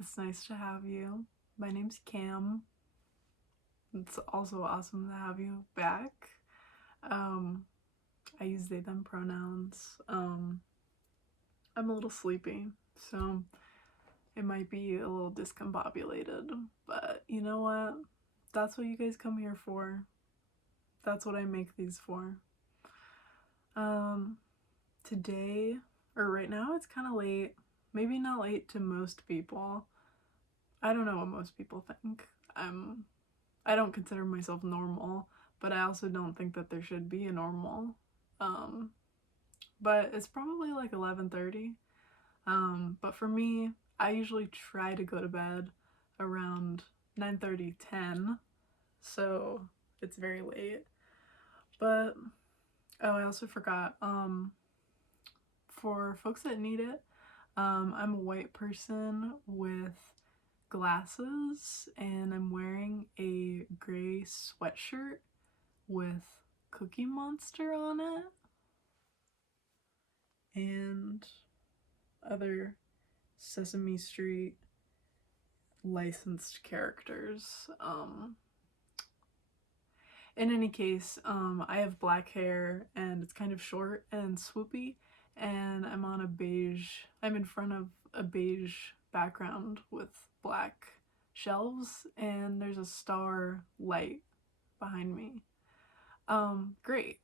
It's nice to have you. My name's Cam. It's also awesome to have you back. Um, I use they them pronouns. I'm a little sleepy, so it might be a little discombobulated, but you know what? That's what you guys come here for. That's what I make these for. Um, Today, or right now, it's kind of late. Maybe not late to most people. I don't know what most people think. I don't consider myself normal, but I also don't think that there should be a normal. Um, but it's probably like 11:30. But for me, I usually try to go to bed around 9:30, 10. So it's very late. But oh, I also forgot. For folks that need it, I'm a white person with glasses and I'm wearing a gray sweatshirt with Cookie Monster on it and other Sesame Street licensed characters. In any case, I have black hair and it's kind of short and swoopy, and I'm in front of a beige background with black shelves, and there's a star light behind me. Great.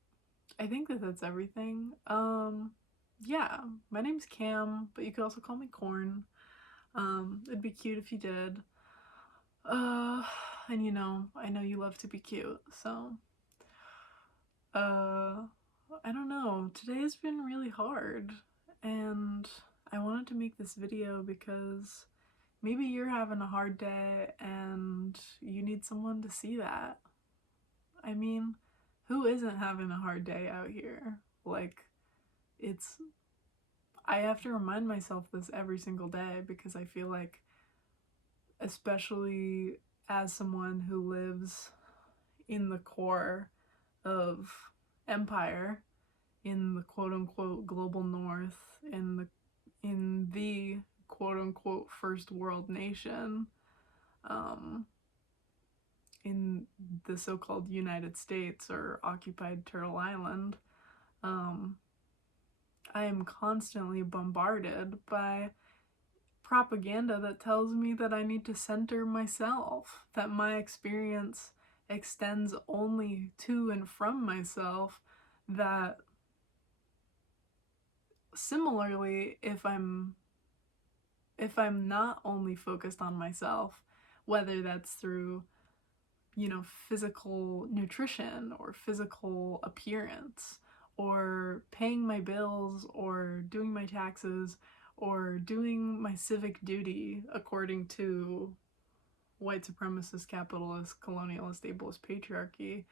I think that that's everything. Yeah, my name's Cam, but you could also call me Corn. It'd be cute if you did. Uh, and I know you love to be cute, so, uh, I don't know. Today has been really hard, and I wanted to make this video because maybe you're having a hard day and you need someone to see that. I mean, who isn't having a hard day out here? Like, it's I have to remind myself this every single day because I feel like, especially as someone who lives in the core of empire, in the quote unquote global north, in the quote unquote first world nation, um, in the so-called United States or occupied Turtle Island, um, I am constantly bombarded by propaganda that tells me that I need to center myself, that my experience extends only to and from myself, that similarly, if I'm not only focused on myself, whether that's through, physical nutrition or physical appearance or paying my bills or doing my taxes or doing my civic duty according to white supremacist, capitalist, colonialist, ableist patriarchy,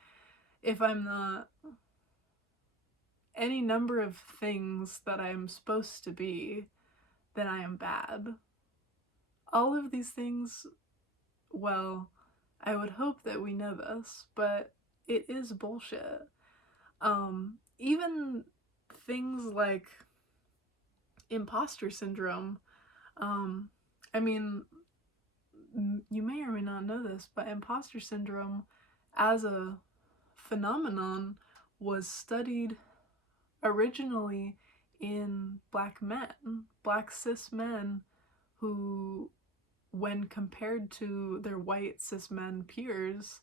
if I'm not any number of things that I'm supposed to be, then I am bad. All of these things, well, I would hope that we know this, but it is bullshit. Even things like imposter syndrome. Um, I mean, you may or may not know this, but imposter syndrome as a phenomenon was studied originally in black cis men who, when compared to their white cis men peers,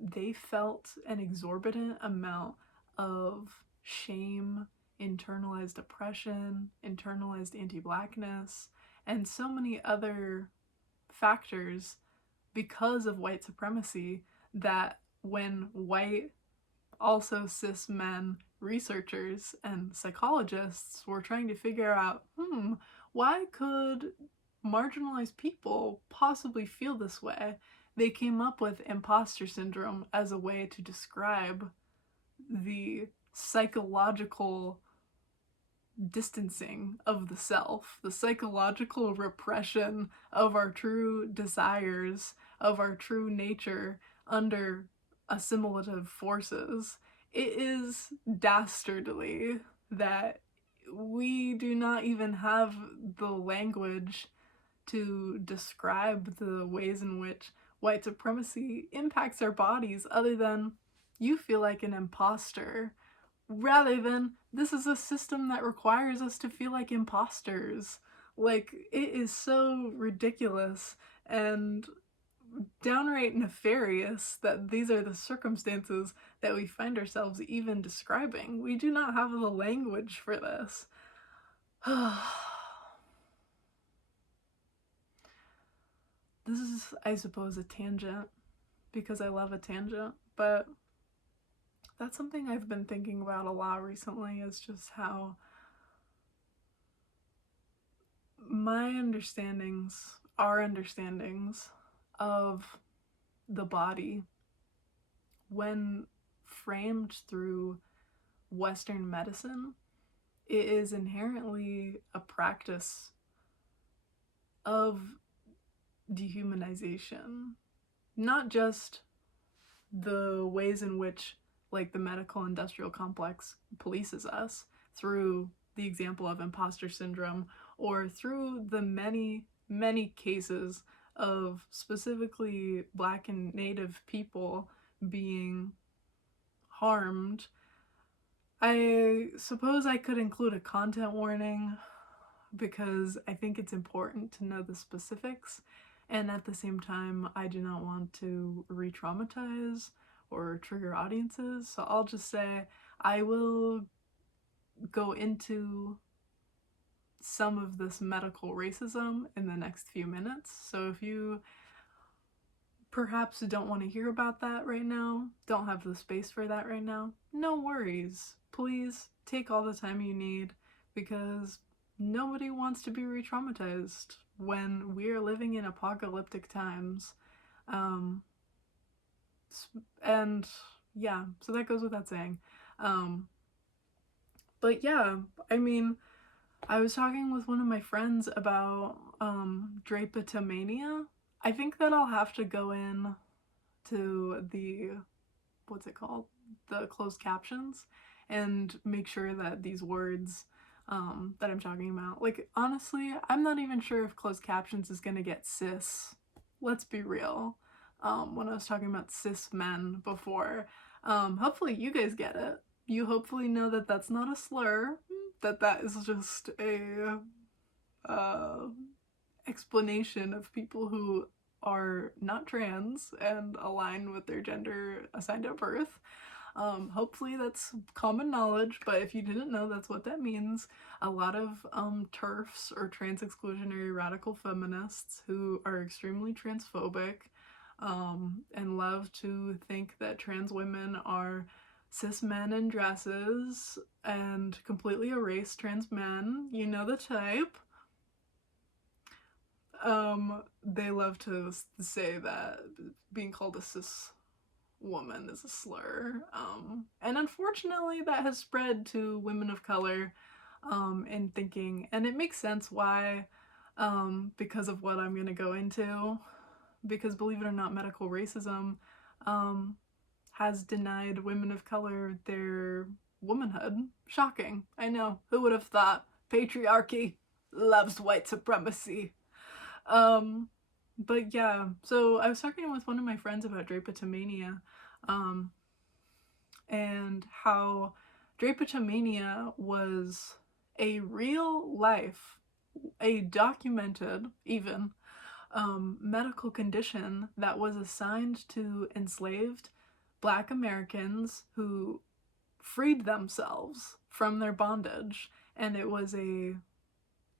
they felt an exorbitant amount of shame, internalized oppression, internalized anti-blackness, and so many other factors because of white supremacy, that when white, also cis men researchers and psychologists were trying to figure out, why could marginalized people possibly feel this way, they came up with imposter syndrome as a way to describe the psychological distancing of the self, the psychological repression of our true desires, of our true nature under assimilative forces. It is dastardly that we do not even have the language to describe the ways in which white supremacy impacts our bodies other than you feel like an imposter, rather than this is a system that requires us to feel like imposters. Like, it is so ridiculous and downright nefarious that these are the circumstances that we find ourselves even describing. We do not have the language for this. This is, I suppose, a tangent, because I love a tangent, but that's something I've been thinking about a lot recently, is just how our understandings of the body, when framed through Western medicine, it is inherently a practice of dehumanization. Not just the ways in which, like, the medical industrial complex polices us through the example of imposter syndrome, or through the many, many cases of specifically Black and Native people being harmed. I suppose I could include a content warning, because I think it's important to know the specifics, and at the same time I do not want to re-traumatize or trigger audiences, so I'll just say I will go into some of this medical racism in the next few minutes. So if you perhaps don't want to hear about that right now, don't have the space for that right now, no worries. Please take all the time you need, because nobody wants to be re-traumatized when we are living in apocalyptic times. And yeah, so that goes without saying. But yeah, I mean, I was talking with one of my friends about drapetomania. I think that I'll have to go in to the, what's it called? The closed captions, and make sure that these words that I'm talking about, like, honestly, I'm not even sure if closed captions is gonna get cis. Let's be real. When I was talking about cis men before, hopefully you guys get it. You hopefully know that that's not a slur, that is just a explanation of people who are not trans and align with their gender assigned at birth. Hopefully that's common knowledge, but if you didn't know, that's what that means. A lot of TERFs, or trans exclusionary radical feminists, who are extremely transphobic and love to think that trans women are cis men in dresses and completely erase trans men. You know the type. They love to say that being called a cis woman is a slur. And unfortunately that has spread to women of color in thinking, and it makes sense why, because of what I'm gonna go into, because believe it or not, medical racism has denied women of color their womanhood. Shocking, I know, who would have thought? Patriarchy loves white supremacy. But yeah, so I was talking with one of my friends about drapetomania, and how drapetomania was a real life, a documented even, medical condition that was assigned to enslaved Black Americans who freed themselves from their bondage, and it was a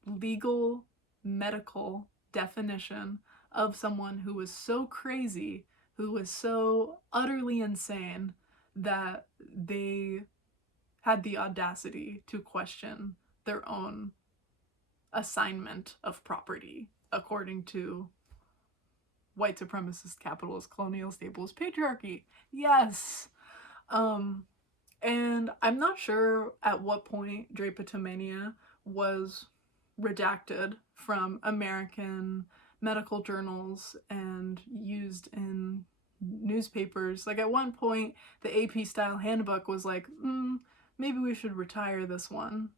legal medical definition of someone who was so crazy, who was so utterly insane, that they had the audacity to question their own assignment of property according to white supremacist, capitalist, colonialist, ableist patriarchy. Yes. And I'm not sure at what point drapetomania was redacted from American medical journals and used in newspapers. Like, at one point, the AP style handbook was like, maybe we should retire this one,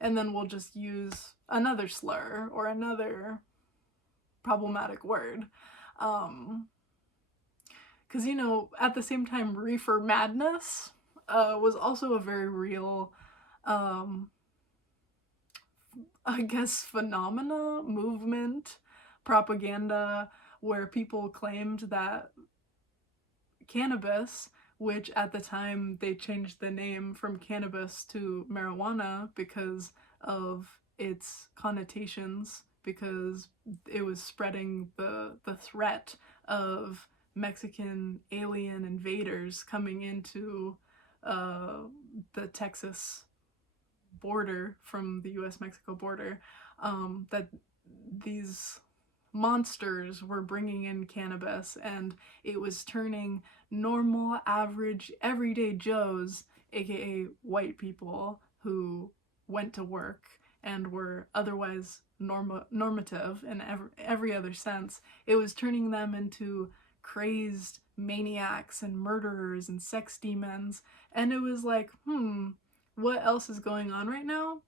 and then we'll just use another slur or another problematic word. Because, you know, at the same time, reefer madness was also a very real, I guess, phenomena, movement, propaganda, where people claimed that cannabis, which at the time they changed the name from cannabis to marijuana because of its connotations, because it was spreading the threat of Mexican alien invaders coming into the Texas border from the US-Mexico border, that these monsters were bringing in cannabis, and it was turning normal, average, everyday Joes, aka white people who went to work and were otherwise normative in every other sense, it was turning them into crazed maniacs and murderers and sex demons. And it was like, what else is going on right now?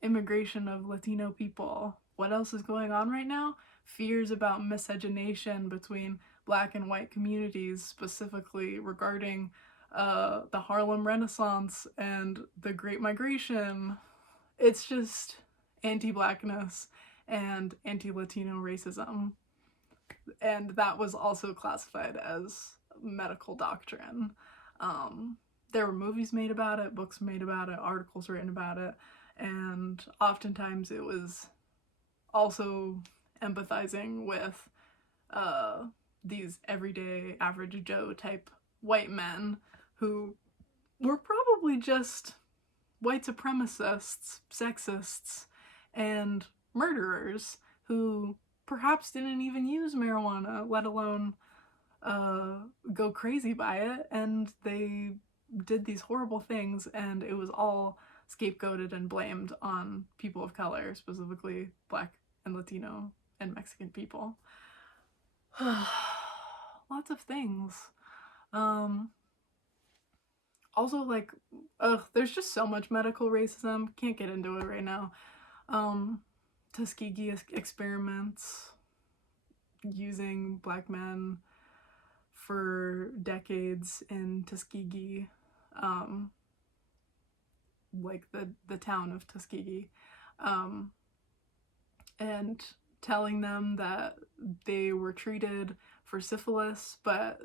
Immigration of Latino people. What else is going on right now? Fears about miscegenation between Black and white communities, specifically regarding the Harlem Renaissance and the Great Migration. It's just anti-Blackness and anti-Latino racism. And that was also classified as medical doctrine. There were movies made about it, books made about it, articles written about it, and oftentimes it was also empathizing with these everyday average Joe type white men who were probably just white supremacists, sexists, and murderers who perhaps didn't even use marijuana, let alone go crazy by it, and they did these horrible things, and it was all scapegoated and blamed on people of color, specifically Black and Latino and Mexican people. Lots of things. Also, like, there's just so much medical racism. Can't get into it right now. Tuskegee experiments using Black men for decades in Tuskegee, like the town of Tuskegee, and telling them that they were treated for syphilis, but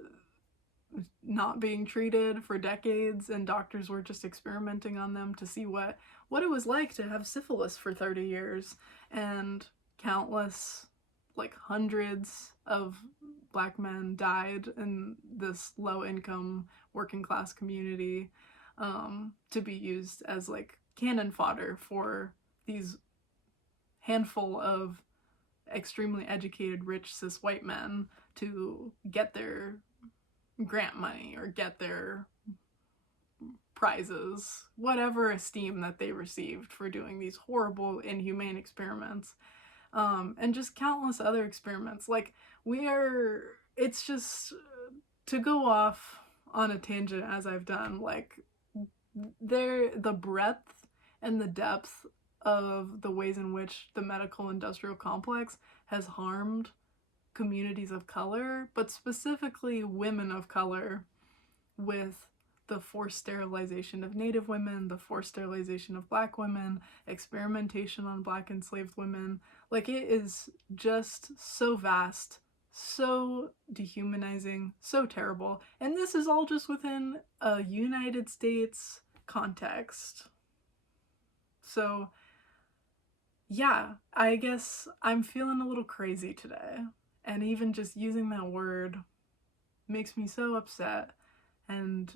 not being treated for decades, and doctors were just experimenting on them to see what it was like to have syphilis for 30 years, and countless, like hundreds of Black men died in this low-income working class community, to be used as like cannon fodder for these handful of extremely educated, rich, cis white men to get their grant money or get their prizes, whatever esteem that they received for doing these horrible, inhumane experiments, and just countless other experiments. Like, it's just, to go off on a tangent as I've done, like, the breadth and the depth of the ways in which the medical industrial complex has harmed communities of color, but specifically women of color, with the forced sterilization of Native women, the forced sterilization of Black women, experimentation on Black enslaved women. Like, it is just so vast, so dehumanizing, so terrible. And this is all just within a United States context. So, yeah, I guess I'm feeling a little crazy today. And even just using that word makes me so upset and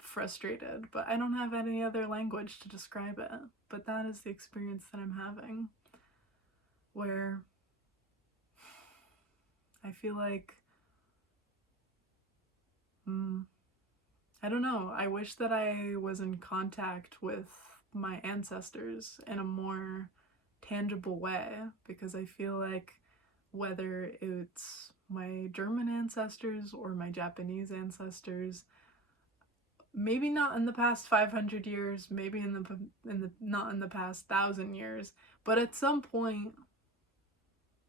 frustrated, but I don't have any other language to describe it. But that is the experience that I'm having, where I feel like, I don't know, I wish that I was in contact with my ancestors in a more tangible way, because I feel like whether it's my German ancestors or my Japanese ancestors, maybe not in the past 500 years, maybe in the not in the past 1,000 years, but at some point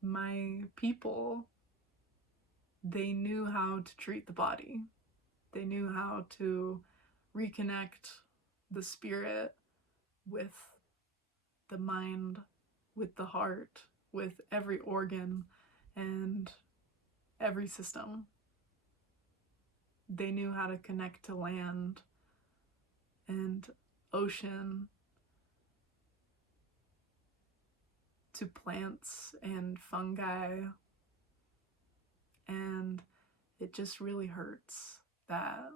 my people, they knew how to treat the body. They knew how to reconnect the spirit with the mind, with the heart, with every organ and every system. They knew how to connect to land and ocean, to plants and fungi, and it just really hurts that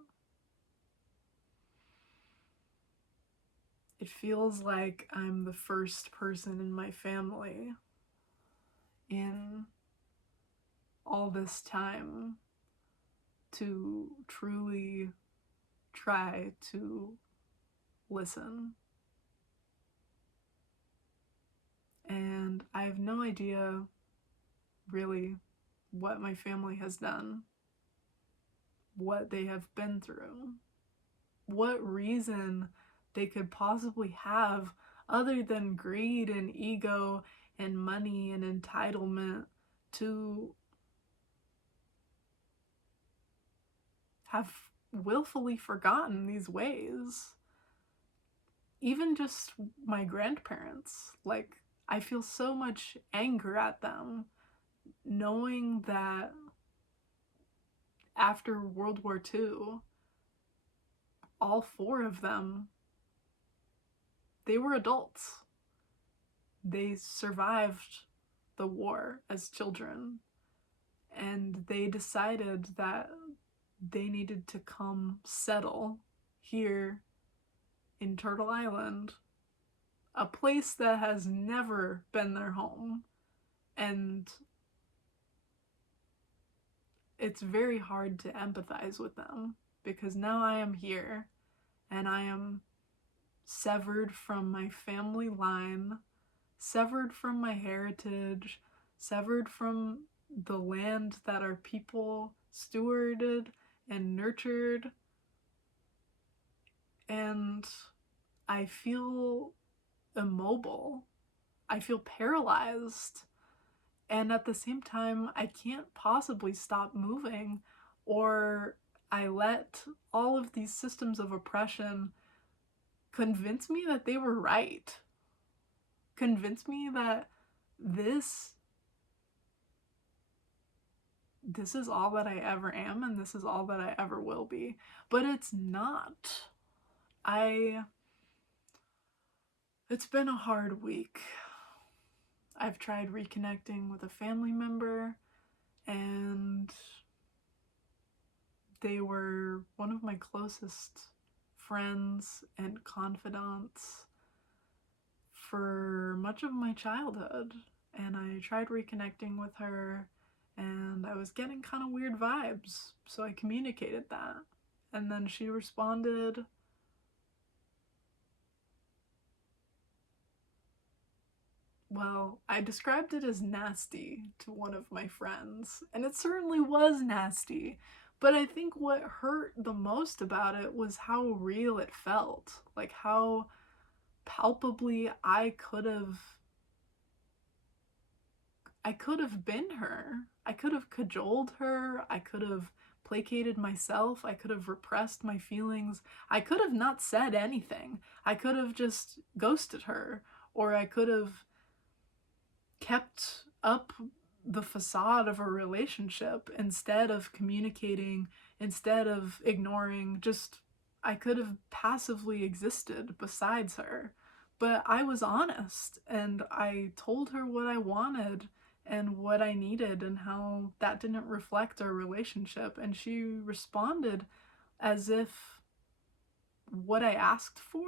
it feels like I'm the first person in my family in all this time to truly try to listen. And I have no idea really what my family has done, what they have been through, what reason they could possibly have other than greed and ego and money and entitlement to have willfully forgotten these ways. Even just my grandparents, like, I feel so much anger at them, knowing that after World War II, all four of them, they were adults. They survived the war as children, and they decided that they needed to come settle here in Turtle Island, a place that has never been their home. And it's very hard to empathize with them, because now I am here and I am severed from my family line, severed from my heritage, severed from the land that our people stewarded and nurtured. And I feel immobile. I feel paralyzed. And at the same time, I can't possibly stop moving, or I let all of these systems of oppression convince me that they were right. Convince me that this is all that I ever am, and this is all that I ever will be. But it's not. It's been a hard week. I've tried reconnecting with a family member, and they were one of my closest friends and confidants for much of my childhood. And I tried reconnecting with her, and I was getting kind of weird vibes, so I communicated that. And then she responded, well, I described it as nasty to one of my friends, and it certainly was nasty. But I think what hurt the most about it was how real it felt. Like, how palpably I could have been her. I could have cajoled her. I could have placated myself. I could have repressed my feelings. I could have not said anything. I could have just ghosted her, or I could have kept up the facade of a relationship instead of communicating, instead of ignoring. Just, I could have passively existed besides her. But I was honest, and I told her what I wanted and what I needed and how that didn't reflect our relationship. And she responded as if what I asked for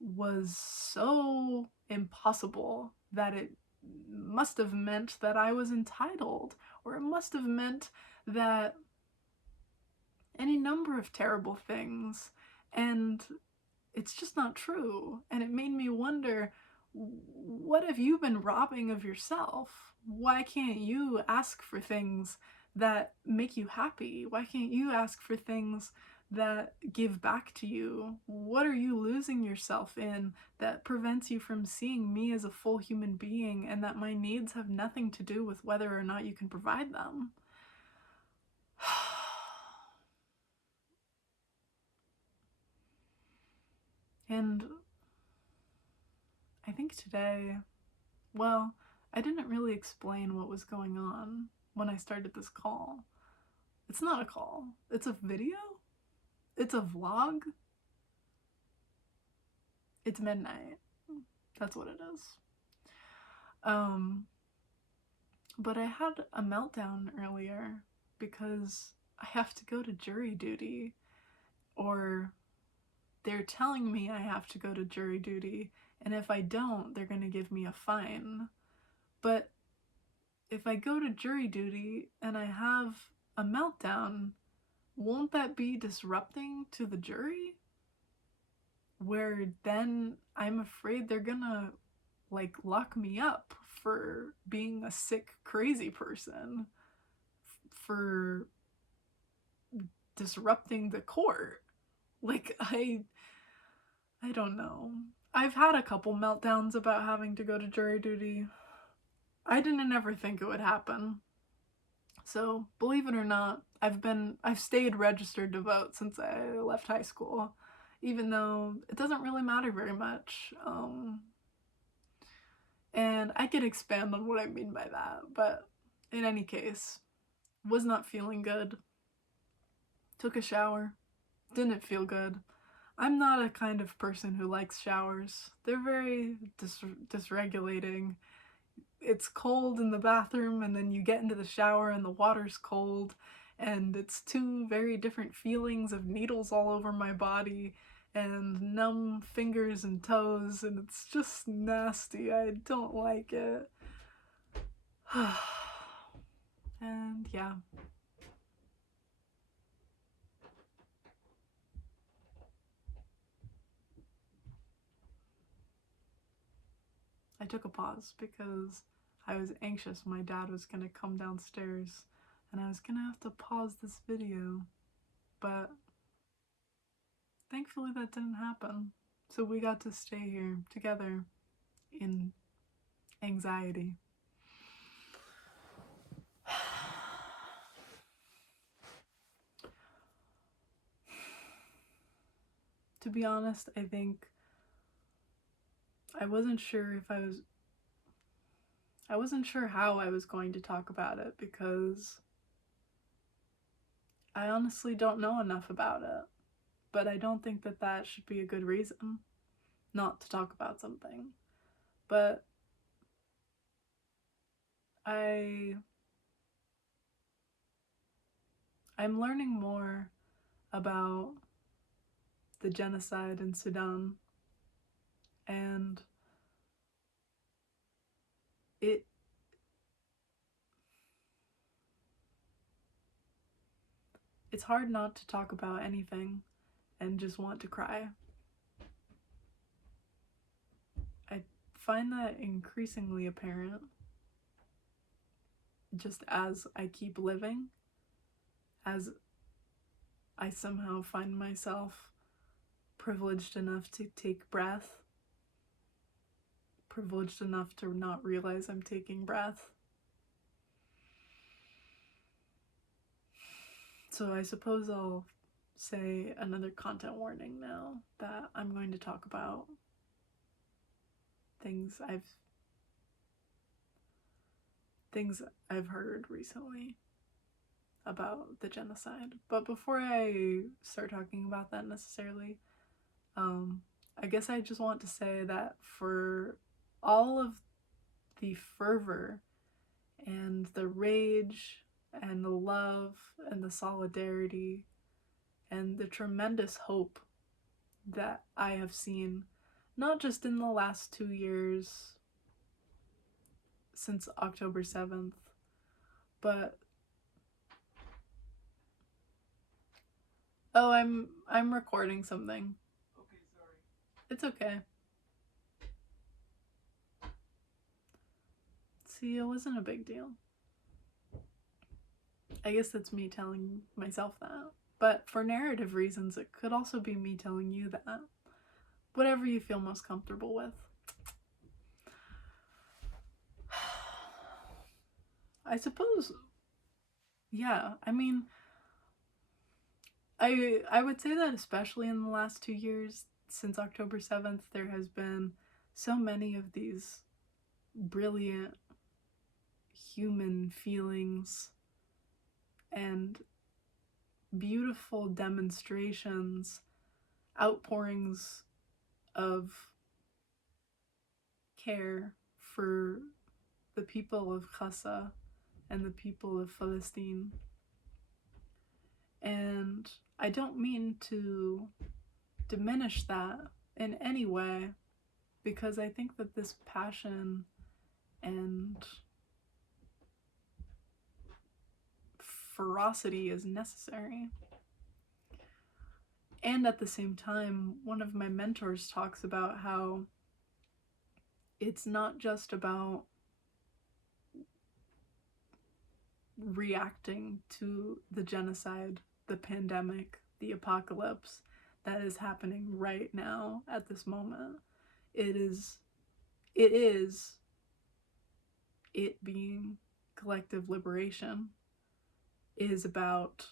was so impossible that it must have meant that I was entitled, or it must have meant that any number of terrible things. And it's just not true. And it made me wonder, what have you been robbing of yourself? Why can't you ask for things that make you happy? Why can't you ask for things that give back to you? What are you losing yourself in that prevents you from seeing me as a full human being, and that my needs have nothing to do with whether or not you can provide them? And I think today, well, I didn't really explain what was going on when I started this call. It's not a call, it's a video, it's a vlog, it's midnight. That's what it is. But I had a meltdown earlier because I have to go to jury duty, or they're telling me I have to go to jury duty, and if I don't, they're going to give me a fine. But if I go to jury duty and I have a meltdown, won't that be disrupting to the jury? Where then I'm afraid they're gonna like lock me up for being a sick, crazy person, for disrupting the court. Like, I don't know. I've had a couple meltdowns about having to go to jury duty. I didn't ever think it would happen. So, believe it or not, I've stayed registered to vote since I left high school, even though it doesn't really matter very much. And I could expand on what I mean by that, but in any case, was not feeling good. Took a shower. Didn't feel good. I'm not a kind of person who likes showers. They're very dysregulating. It's cold in the bathroom, and then you get into the shower and the water's cold, and it's two very different feelings of needles all over my body and numb fingers and toes, and it's just nasty. I don't like it. And yeah. I took a pause because I was anxious my dad was gonna come downstairs and I was gonna have to pause this video, but thankfully that didn't happen. So we got to stay here together in anxiety. To be honest, I think I wasn't sure how I was going to talk about it, because I honestly don't know enough about it. But I don't think that should be a good reason not to talk about something. But I'm learning more about the genocide in Sudan, and it's hard not to talk about anything and just want to cry. I find that increasingly apparent just as I keep living, as I somehow find myself privileged enough to take breath, privileged enough to not realize I'm taking breath. So I suppose I'll say another content warning now, that I'm going to talk about things I've heard recently about the genocide. But before I start talking about that necessarily, I guess I just want to say that for all of the fervor and the rage and the love and the solidarity and the tremendous hope that I have seen, not just in the last 2 years since October 7th, but I'm recording something. Okay, sorry. It's okay. See, it wasn't a big deal. I guess that's me telling myself that. But for narrative reasons, it could also be me telling you that. Whatever you feel most comfortable with. I suppose, yeah, I mean, I would say that especially in the last 2 years, since October 7th, there has been so many of these brilliant human feelings and beautiful demonstrations, outpourings of care for the people of Gaza and the people of Palestine. And I don't mean to diminish that in any way, because I think that this passion and ferocity is necessary. And at the same time, one of my mentors talks about how it's not just about reacting to the genocide, the pandemic, the apocalypse that is happening right now at this moment. It being collective liberation. It is about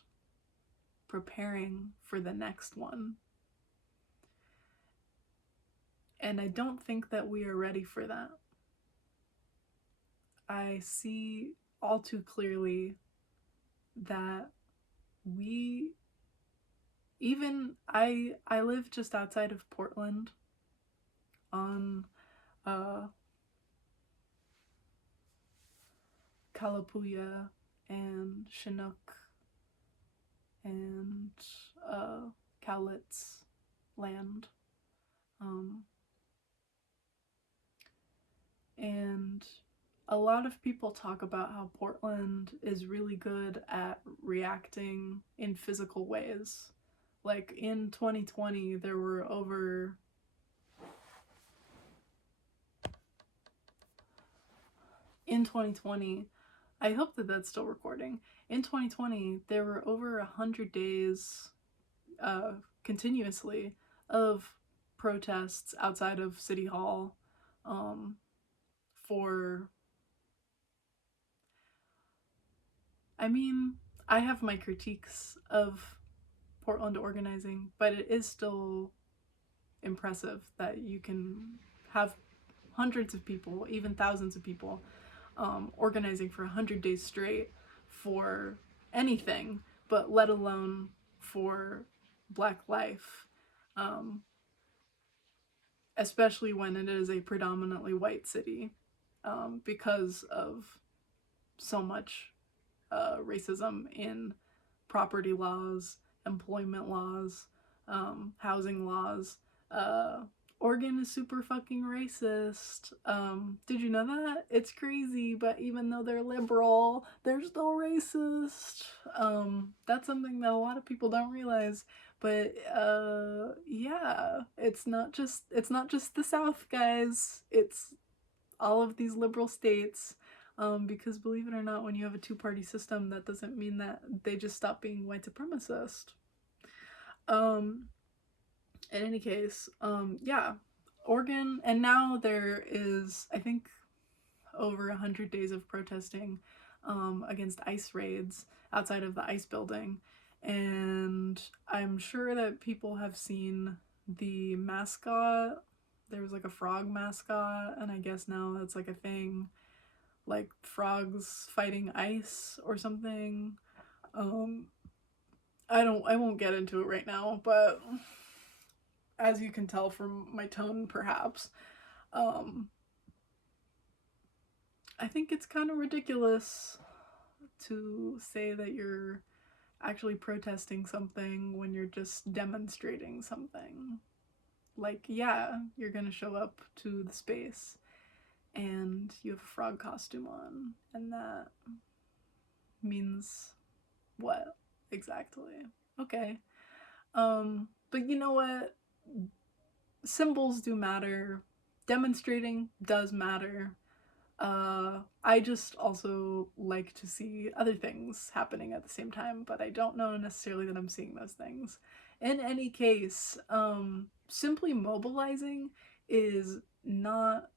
preparing for the next one. And I don't think that we are ready for that. I see all too clearly that I live just outside of Portland on Kalapuya and Chinook and Cowlitz land. And a lot of people talk about how Portland is really good at reacting in physical ways. Like in 2020, there were over I hope that that's still recording. In 2020, there were over 100 days continuously of protests outside of City Hall for... I mean, I have my critiques of Portland organizing, but it is still impressive that you can have hundreds of people, even thousands of people, organizing for 100 days straight for anything, but let alone for Black life, especially when it is a predominantly white city, because of so much racism in property laws, employment laws, housing laws. Oregon is super fucking racist. Did you know that? It's crazy, but even though they're liberal, they're still racist. That's something that a lot of people don't realize. But yeah, it's not just the South, guys. It's all of these liberal states. Because believe it or not, when you have a two-party system, that doesn't mean that they just stop being white supremacist. In any case, yeah, Oregon, and now there is, I think, over 100 days of protesting against ICE raids outside of the ICE building, and I'm sure that people have seen the mascot. There was like a frog mascot, and I guess now that's like a thing, like frogs fighting ice or something. I won't get into it right now, but as you can tell from my tone, perhaps, I think it's kind of ridiculous to say that you're actually protesting something when you're just demonstrating something. Like, yeah, you're gonna show up to the space and you have a frog costume on, and that means what exactly? Okay. But you know what? Symbols do matter. Demonstrating does matter. I just also like to see other things happening at the same time, but I don't know necessarily that I'm seeing those things. In any case, simply mobilizing is not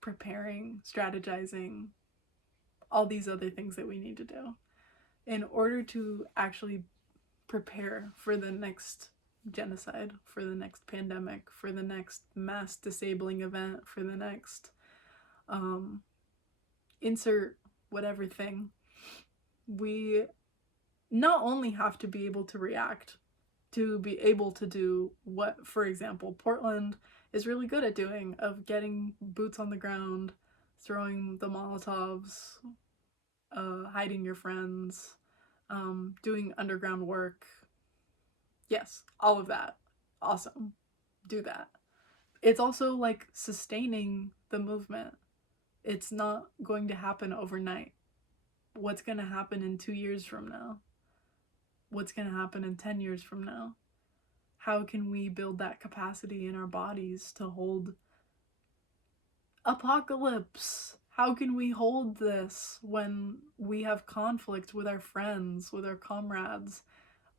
preparing, strategizing, all these other things that we need to do. In order to actually prepare for the next genocide, for the next pandemic, for the next mass disabling event, for the next um, insert whatever thing, we not only have to be able to react, to be able to do what, for example, Portland is really good at doing, of getting boots on the ground, throwing the Molotovs, hiding your friends, doing underground work. Yes, all of that. Awesome. Do that. It's also like sustaining the movement. It's not going to happen overnight. What's going to happen in 2 years from now? What's going to happen in 10 years from now? How can we build that capacity in our bodies to hold apocalypse? How can we hold this when we have conflict with our friends, with our comrades,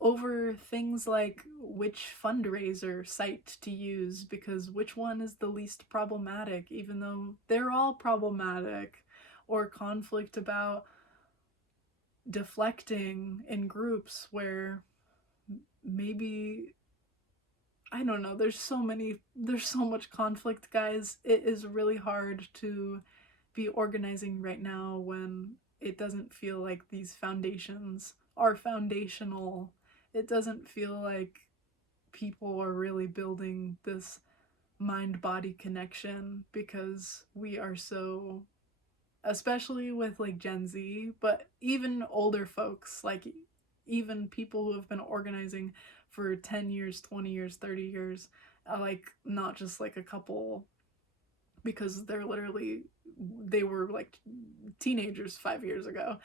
over things like which fundraiser site to use, because which one is the least problematic, even though they're all problematic, or conflict about deflecting in groups where maybe, I don't know, there's so much conflict, guys. It is really hard to be organizing right now when it doesn't feel like these foundations are foundational. It doesn't feel like people are really building this mind-body connection, because we are so, especially with like Gen Z, but even older folks, like even people who have been organizing for 10 years, 20 years, 30 years, like not just like a couple, because they were like teenagers 5 years ago.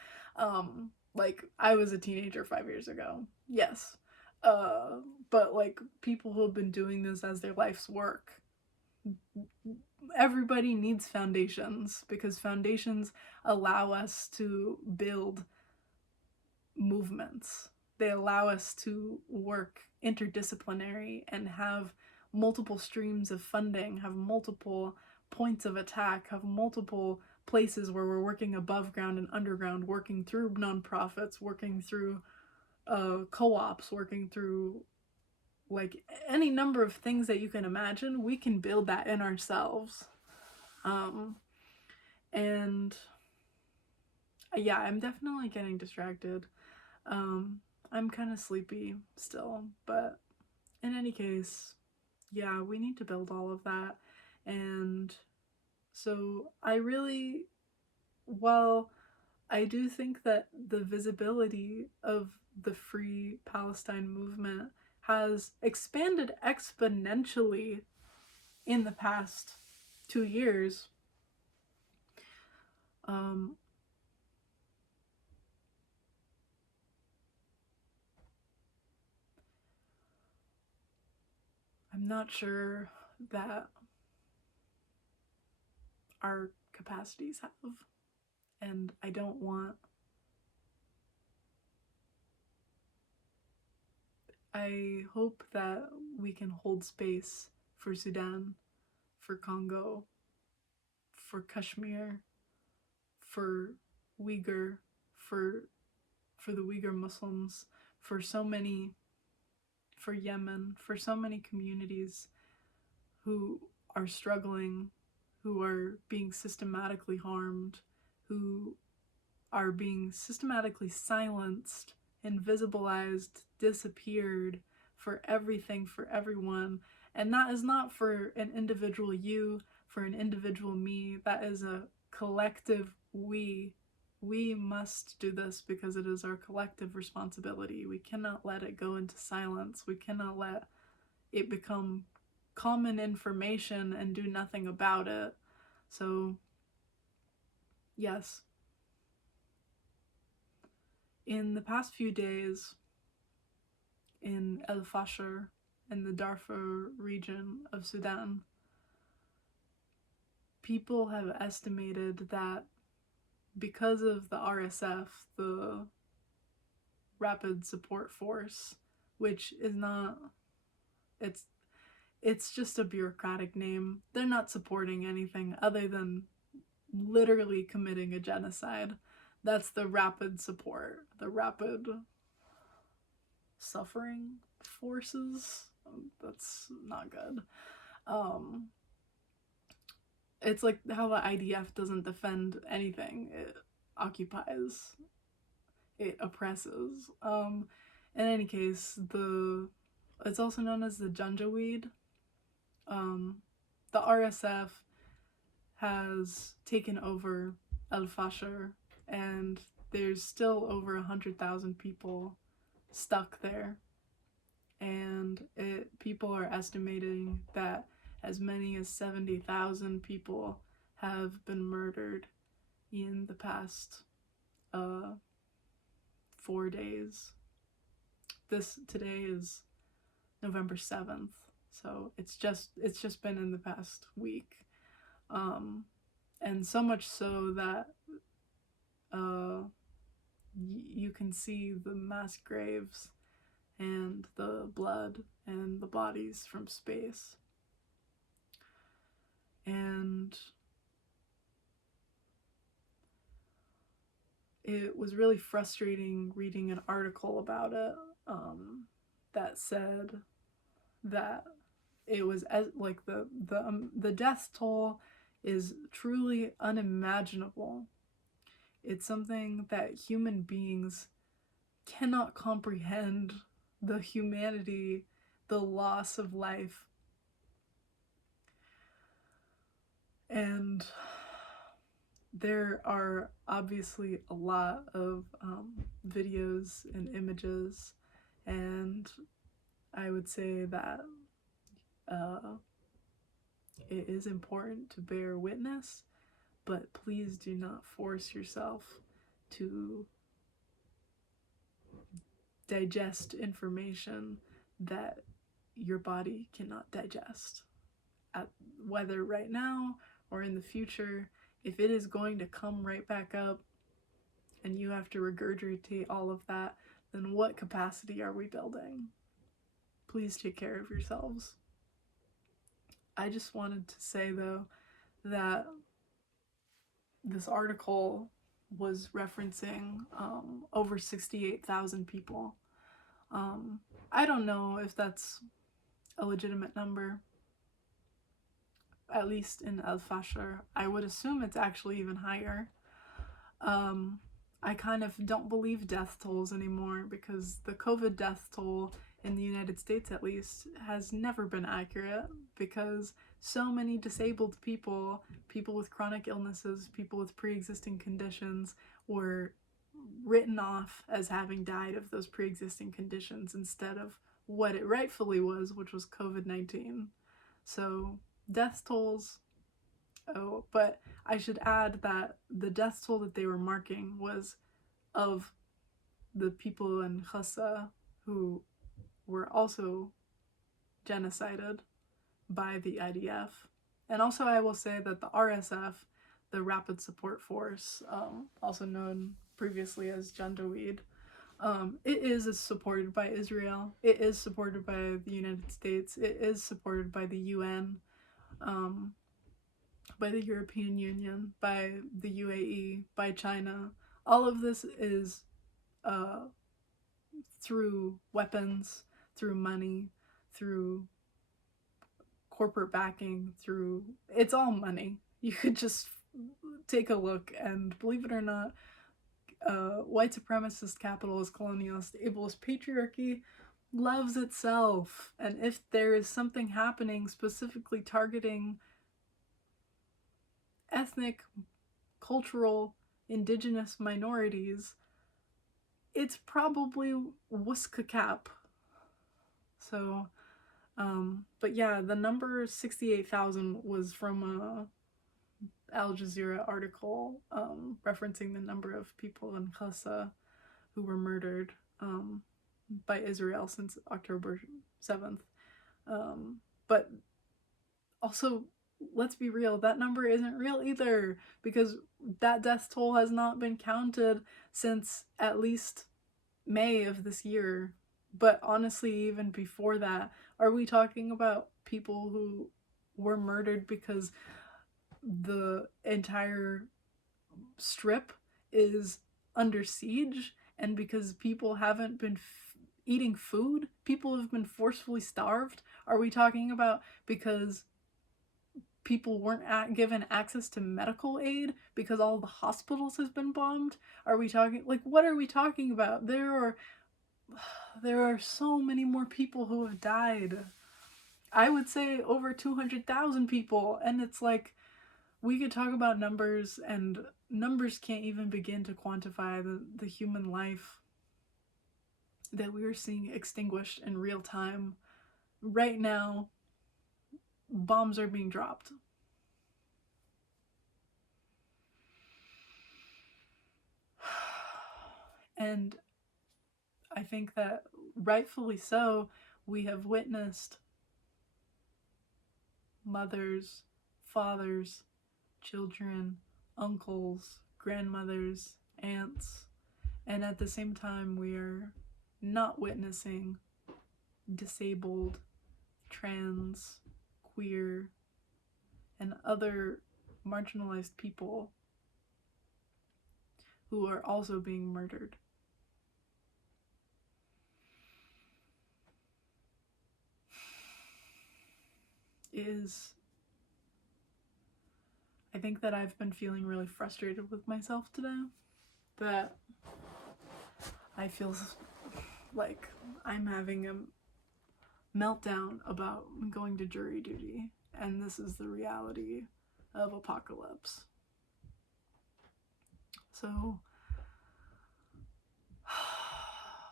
Like I was a teenager 5 years ago. Yes. But like people who have been doing this as their life's work. Everybody needs foundations, because foundations allow us to build movements. They allow us to work interdisciplinary and have multiple streams of funding, have multiple points of attack, have multiple places where we're working above ground and underground, working through nonprofits, working through co-ops, working through like any number of things that you can imagine. We can build that in ourselves. And yeah, I'm definitely getting distracted. I'm kind of sleepy still, but in any case, yeah, we need to build all of that. And so while I do think that the visibility of the Free Palestine movement has expanded exponentially in the past 2 years, um, I'm not sure that our capacities have. And I don't want, I hope that we can hold space for Sudan, for Congo, for Kashmir, for Uyghur, for the Uyghur Muslims, for so many, for Yemen, for so many communities who are struggling, who are being systematically harmed, who are being systematically silenced, invisibilized, disappeared, for everything, for everyone. And that is not for an individual you, for an individual me. That is a collective we. We must do this because it is our collective responsibility. We cannot let it go into silence. We cannot let it become common information and do nothing about it. So, yes, in the past few days, in El Fasher, in the Darfur region of Sudan, people have estimated that because of the RSF, the Rapid Support Force, which is not, it's just a bureaucratic name. They're not supporting anything other than literally committing a genocide. That's the rapid support, the rapid suffering forces. That's not good. It's like how the IDF doesn't defend anything. It occupies, it oppresses. In any case, it's also known as the Janjaweed. The RSF has taken over El Fasher, and there's still over 100,000 people stuck there. And people are estimating that as many as 70,000 people have been murdered in the past 4 days. Today is November 7th, so it's just been in the past week. And so much so that you can see the mass graves and the blood and the bodies from space. And it was really frustrating reading an article about it that said that it was like the death toll is truly unimaginable. It's something that human beings cannot comprehend, the humanity, the loss of life. And there are obviously a lot of videos and images, and I would say that it is important to bear witness, but please do not force yourself to digest information that your body cannot digest. Whether right now or in the future, if it is going to come right back up and you have to regurgitate all of that, then what capacity are we building? Please take care of yourselves. I just wanted to say, though, that this article was referencing over 68,000 people. I don't know if that's a legitimate number, at least in El Fasher. I would assume it's actually even higher. I kind of don't believe death tolls anymore because the COVID death toll in the United States, at least, has never been accurate because so many disabled people with chronic illnesses, people with pre-existing conditions, were written off as having died of those pre-existing conditions instead of what it rightfully was, which was COVID-19. So death tolls, but I should add that the death toll that they were marking was of the people in Gaza who were also genocided by the IDF. And also I will say that the RSF, the Rapid Support Force, also known previously as Janjaweed, it is supported by Israel, it is supported by the United States, it is supported by the UN, by the European Union, by the UAE, by China. All of this is through weapons, through money, through corporate backing, it's all money. You could just take a look, and believe it or not, white supremacist, capitalist, colonialist, ableist patriarchy loves itself. And if there is something happening specifically targeting ethnic, cultural, indigenous minorities, it's probably WSCCAP. So, but yeah, the number 68,000 was from a Al Jazeera article referencing the number of people in Gaza who were murdered by Israel since October 7th. But also, let's be real, that number isn't real either, because that death toll has not been counted since at least May of this year. But honestly, even before that, are we talking about people who were murdered because the entire strip is under siege, and because people haven't been eating food, people have been forcefully starved? Are we talking about because people weren't given access to medical aid because all the hospitals have been bombed? Are we talking, like, what are we talking about? There are so many more people who have died. I would say over 200,000 people, and it's like, we could talk about numbers, and numbers can't even begin to quantify the human life that we are seeing extinguished in real time. Right now, bombs are being dropped. And I think that rightfully so, we have witnessed mothers, fathers, children, uncles, grandmothers, aunts, and at the same time, we are not witnessing disabled, trans, queer, and other marginalized people who are also being murdered. I think that I've been feeling really frustrated with myself today, that I feel like I'm having a meltdown about going to jury duty, and this is the reality of apocalypse. So,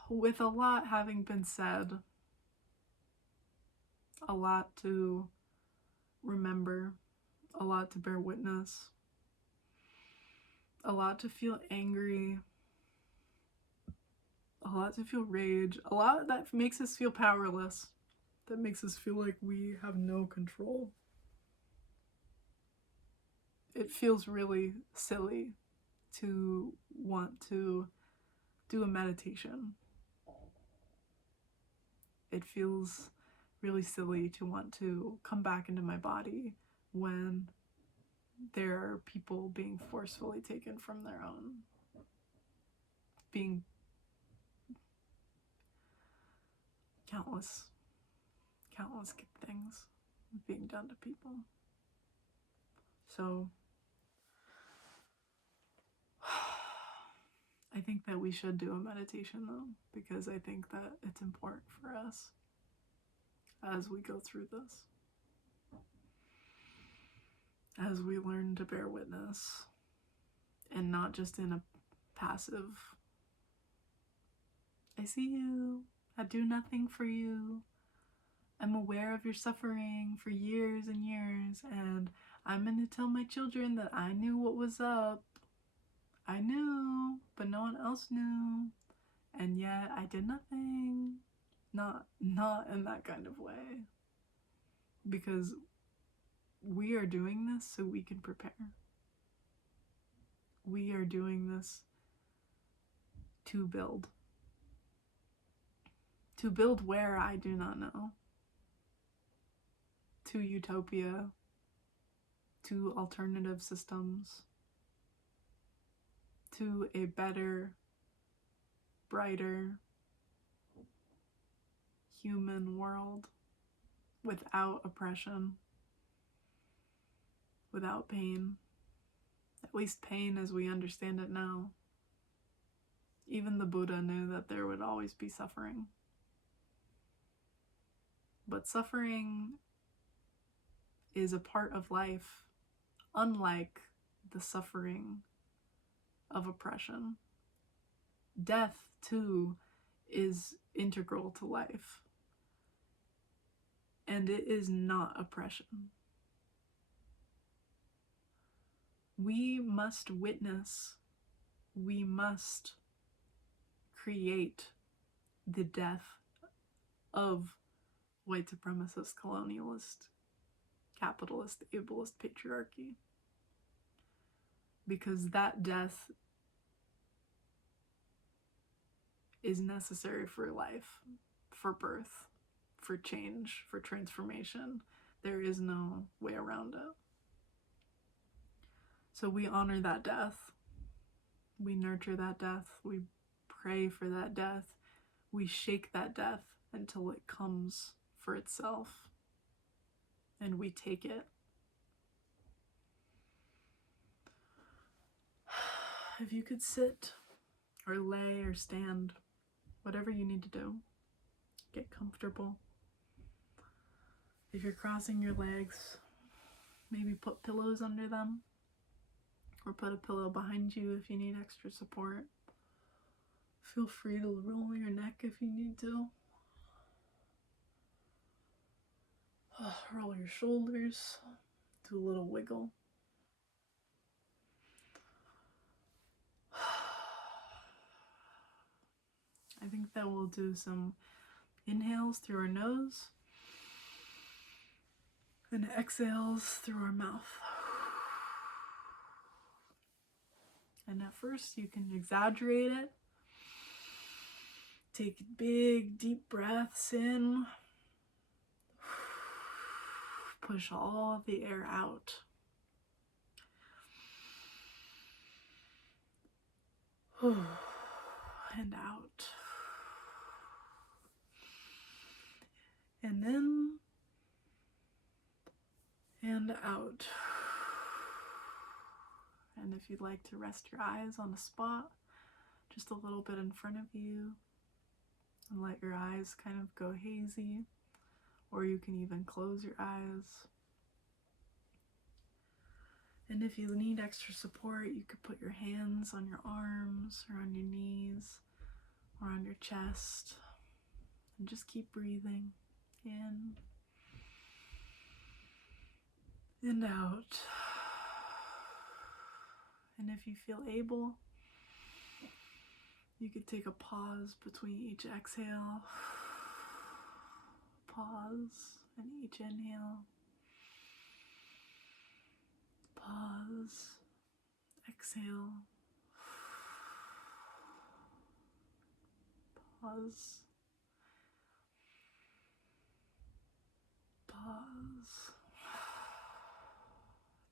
with a lot having been said, a lot to remember, a lot to bear witness, a lot to feel angry, a lot to feel rage, a lot that makes us feel powerless, that makes us feel like we have no control. It feels really silly to want to do a meditation. It feels really silly to want to come back into my body when there are people being forcefully taken from their own, being countless things being done to people. So I think that we should do a meditation, though, because I think that it's important for us as we go through this, as we learn to bear witness, and not just in a passive, I see you, I do nothing for you, I'm aware of your suffering for years and years, and I'm going to tell my children that I knew what was up. I knew, but no one else knew, and yet I did nothing. Not in that kind of way. Because we are doing this so we can prepare. We are doing this to build. To build where, I do not know. To utopia. To alternative systems. To a better, brighter, human world without oppression, without pain. At least pain as we understand it now. Even the Buddha knew that there would always be suffering. But suffering is a part of life, unlike the suffering of oppression. Death, too, is integral to life. And it is not oppression. We must witness, we must create the death of white supremacist, colonialist capitalist, ableist patriarchy. Because that death is necessary for life, for birth, for change, for transformation. There is no way around it. So we honor that death. We nurture that death. We pray for that death. We shake that death until it comes for itself. And we take it. If you could sit or lay or stand, whatever you need to do, get comfortable. If you're crossing your legs, maybe put pillows under them, or put a pillow behind you if you need extra support. Feel free to roll your neck if you need to. Roll your shoulders, do a little wiggle. I think that we'll do some inhales through our nose and exhales through our mouth. And at first you can exaggerate it. Take big, deep breaths in. Push all the air out. And out. And in. And out. And if you'd like to rest your eyes on a spot, just a little bit in front of you, and let your eyes kind of go hazy, or you can even close your eyes. And if you need extra support, you could put your hands on your arms or on your knees or on your chest, and just keep breathing in and out. And if you feel able, you could take a pause between each exhale. Pause and each inhale. Pause. Exhale. Pause. Pause.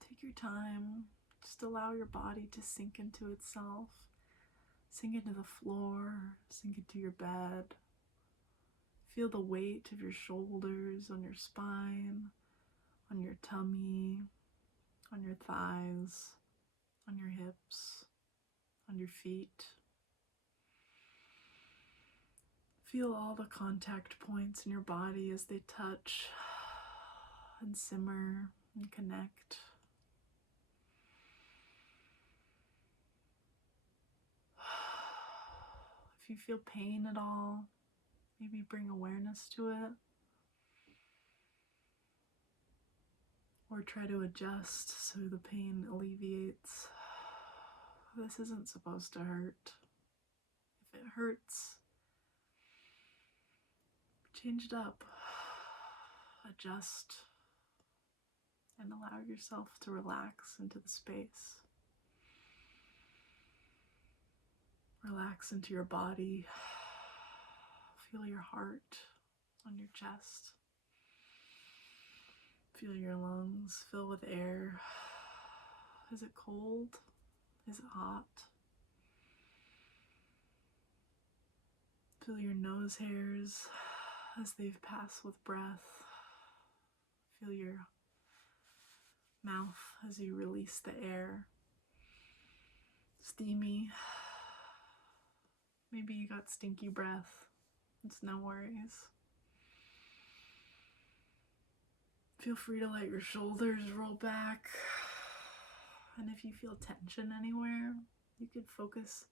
Take your time. Just allow your body to sink into itself. Sink into the floor. Sink into your bed. Feel the weight of your shoulders on your spine, on your tummy, on your thighs, on your hips, on your feet. Feel all the contact points in your body as they touch and simmer and connect. If you feel pain at all, maybe bring awareness to it. Or try to adjust so the pain alleviates. This isn't supposed to hurt. If it hurts, change it up. Adjust. And allow yourself to relax into the space. Relax into your body. Feel your heart on your chest. Feel your lungs fill with air. Is it cold? Is it hot? Feel your nose hairs as they pass with breath. Feel your mouth as you release the air. Steamy. Maybe you got stinky breath. It's no worries. Feel free to let your shoulders roll back. And if you feel tension anywhere, you could focus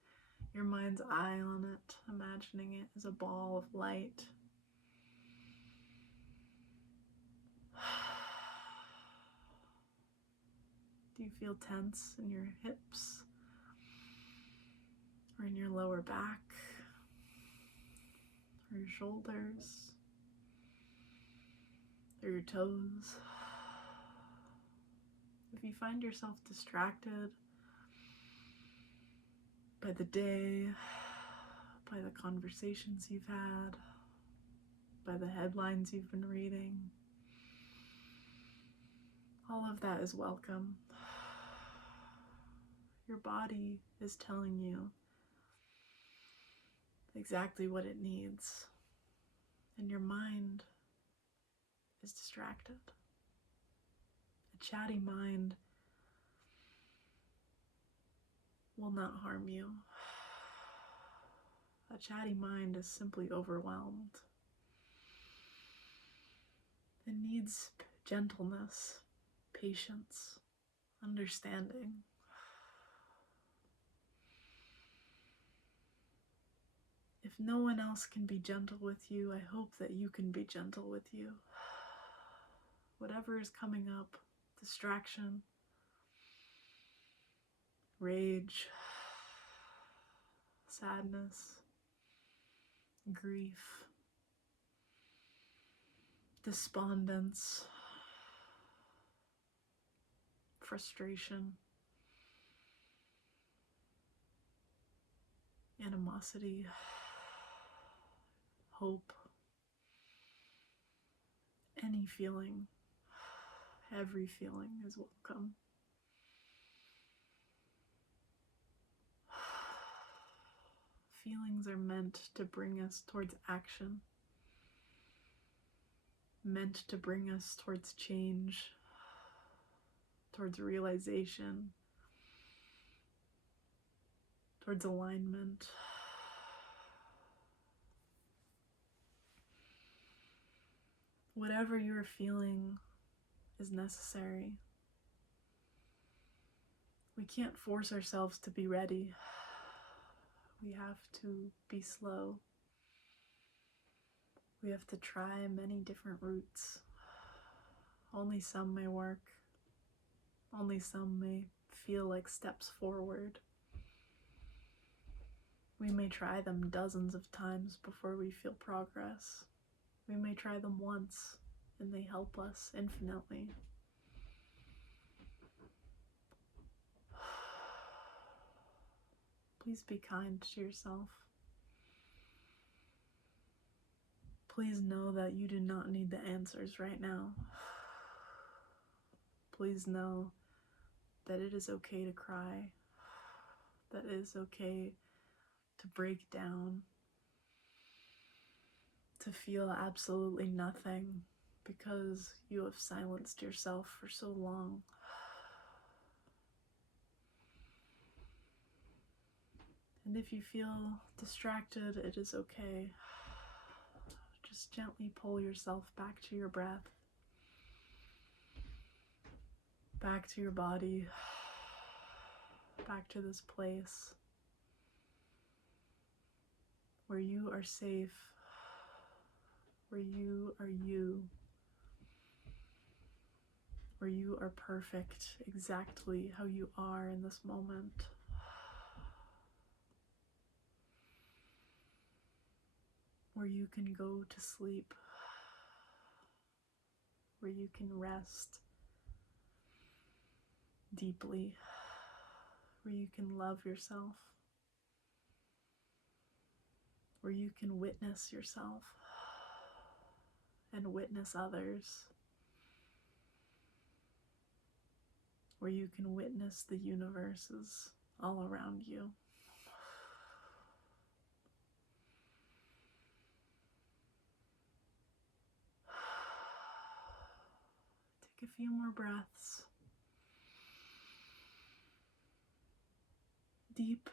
your mind's eye on it, imagining it as a ball of light. Do you feel tense in your hips or in your lower back or your shoulders or your toes? If you find yourself distracted by the day, by the conversations you've had, by the headlines you've been reading, all of that is welcome. Your body is telling you exactly what it needs, and your mind is distracted. A chatty mind will not harm you. A chatty mind is simply overwhelmed. It needs gentleness, patience, understanding. If no one else can be gentle with you, I hope that you can be gentle with you. Whatever is coming up, distraction, rage, sadness, grief, despondence, frustration, animosity, hope, any feeling, every feeling is welcome. Feelings are meant to bring us towards action, meant to bring us towards change, towards realization, towards alignment. Whatever you're feeling is necessary. We can't force ourselves to be ready. We have to be slow. We have to try many different routes. Only some may work. Only some may feel like steps forward. We may try them dozens of times before we feel progress. We may try them once and they help us infinitely. Please be kind to yourself. Please know that you do not need the answers right now. Please know that it is okay to cry, that it is okay to break down, to feel absolutely nothing because you have silenced yourself for so long. And if you feel distracted, it is okay. Just gently pull yourself back to your breath, back to your body, back to this place where you are safe, where you are you, where you are perfect exactly how you are in this moment. Where you can go to sleep, where you can rest deeply, where you can love yourself, where you can witness yourself and witness others, where you can witness the universes all around you. Take a few more breaths. Deep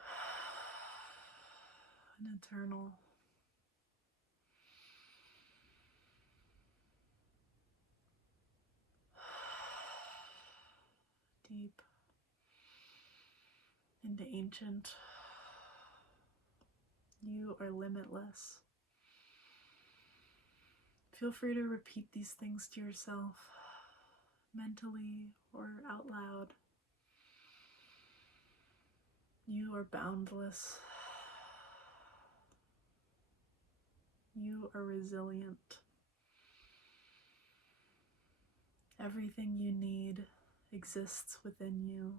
and eternal. Deep into ancient. You are limitless. Feel free to repeat these things to yourself, mentally or out loud. You are boundless. You are resilient. Everything you need exists within you.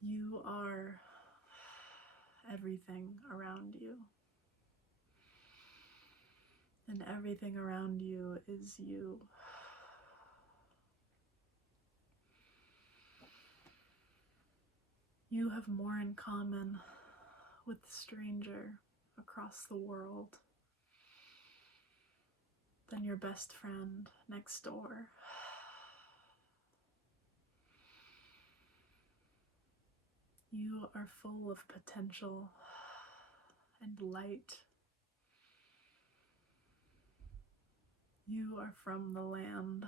You are everything around you. And everything around you is you. You have more in common with the stranger across the world than your best friend next door. You are full of potential and light. You are from the land,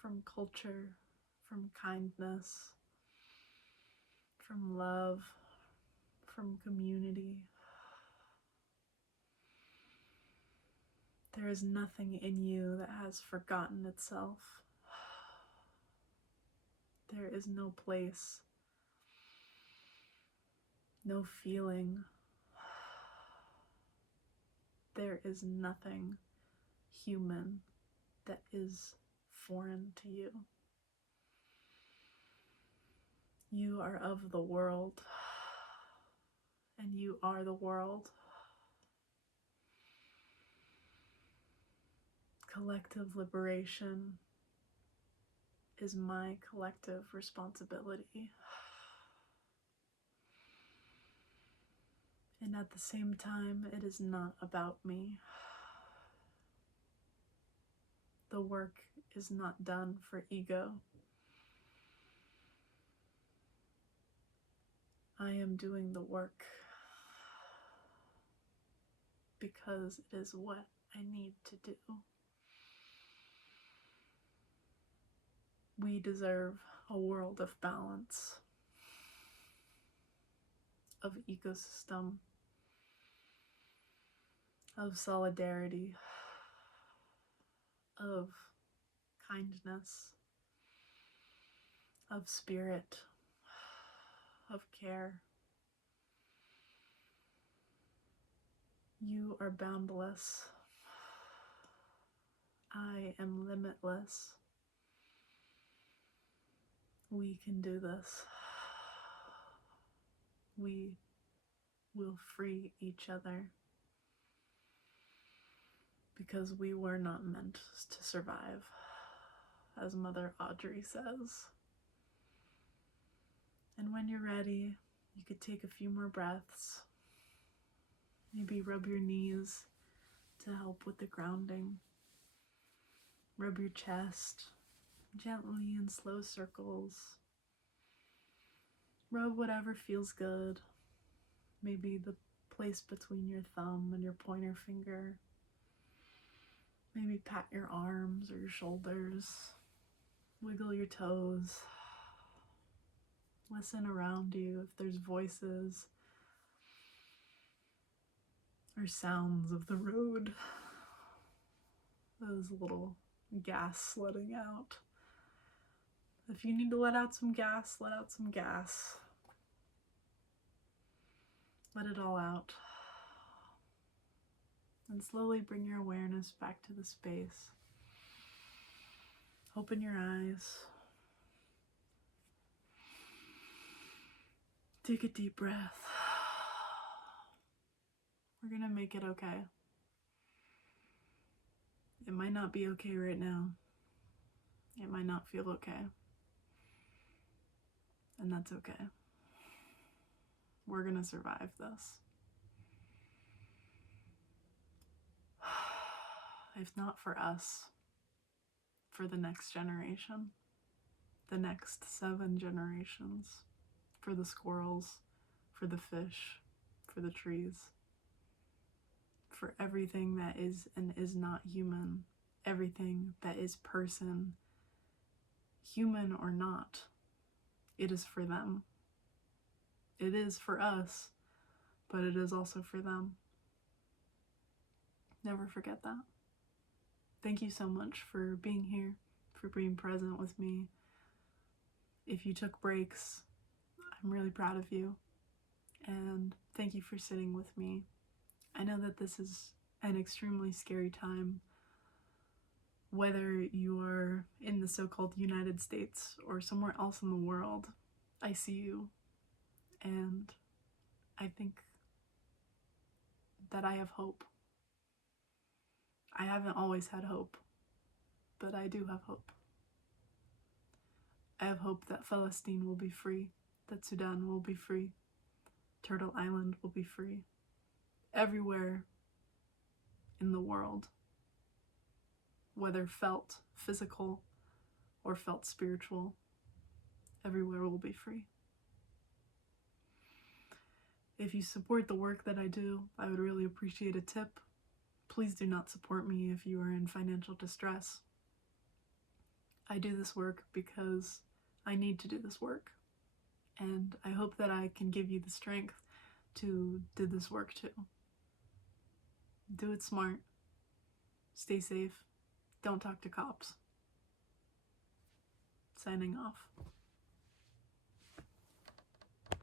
from culture, from kindness, from love, from community. There is nothing in you that has forgotten itself. There is no place, no feeling. There is nothing human that is foreign to you. You are of the world, and you are the world. Collective liberation is my collective responsibility. And at the same time, it is not about me. The work is not done for ego. I am doing the work because it is what I need to do. We deserve a world of balance, of ecosystem, of solidarity, of kindness, of spirit, of care. You are boundless. I am limitless. We can do this. We will free each other because we were not meant to survive, as Mother Audrey says. And when you're ready, you could take a few more breaths. Maybe rub your knees to help with the grounding. Rub your chest gently in slow circles. Rub whatever feels good. Maybe the place between your thumb and your pointer finger. Maybe pat your arms or your shoulders. Wiggle your toes. Listen around you if there's voices or sounds of the road. Those little gas letting out. If you need to let out some gas, let out some gas. Let it all out. And slowly bring your awareness back to the space. Open your eyes. Take a deep breath. We're gonna make it okay. It might not be okay right now. It might not feel okay. And that's okay. We're gonna survive this. If not for us, for the next generation, the next 7 generations, for the squirrels, for the fish, for the trees, for everything that is and is not human, everything that is person, human or not. It is for them. It is for us, but it is also for them. Never forget that. Thank you so much for being here, for being present with me. If you took breaks, I'm really proud of you. And thank you for sitting with me. I know that this is an extremely scary time, whether you are in the so-called United States or somewhere else in the world. I see you, and I think that I have hope. I haven't always had hope, but I do have hope. I have hope that Palestine will be free, that Sudan will be free, Turtle Island will be free. Everywhere in the world, whether felt physical or felt spiritual, everywhere will be free. If you support the work that I do, I would really appreciate a tip. Please do not support me if you are in financial distress. I do this work because I need to do this work, and I hope that I can give you the strength to do this work too. Do it smart. Stay safe. Don't talk to cops. Signing off.